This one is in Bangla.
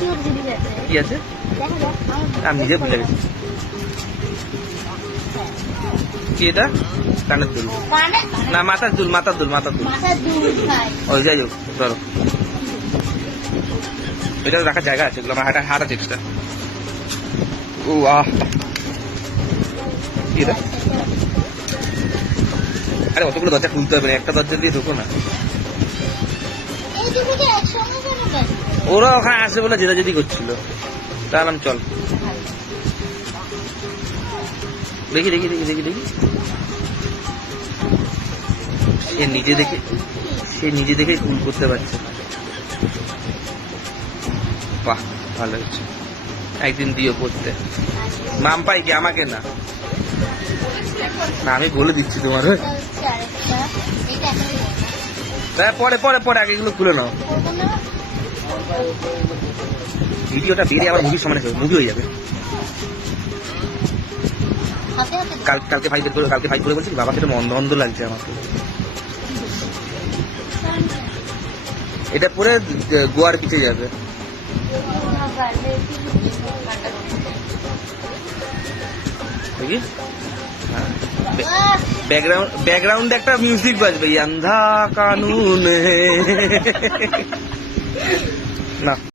আছে? কি আমি নিজে ভুলে গেছি। কি এটা? কানের দুল। না মাথার দুল মাথার দুল মাথার দুল। ওই যাই হোক ধরো। এটা রাখার জায়গা আছে এগুলো আমার হাটা হাত আছে এক্সট্রা ও আহ। কি এটা? আরে অতগুলো দরজা খুলতে হবে না একটা দরজা দিয়ে ঢুকো না। ওরা ওখানে আসে বলে জেদাজেদি করছিল। তাহলে চল। দেখি দেখি দেখি দেখি দেখি। সে নিজে দেখে সে নিজে দেখে কুল করতে পারছে। বাহ ভালো হচ্ছে একদিন দিও করতে। নাম পাই কি আমাকে না? না আমি বলে দিচ্ছি তোমার। হয়ে। বলব তা পরে পরে পরে আগে এগুলো খুলে নাও। ভিডিওটা বেরিয়ে আবার মুভির সমানে মুভি হয়ে যাবে। কালকে বের করে কালকে ভাই করে বলছি বাবা সেটা অন্ধ অন্ধ লাগছে আমাকে। এটা পরে গোয়ার পিছে যাবে। ব্যাকগ্রাউন্ড ব্যাকগ্রাউন্ডে একটা মিউজিক বাজবে আন্ধা কানুন। হে। না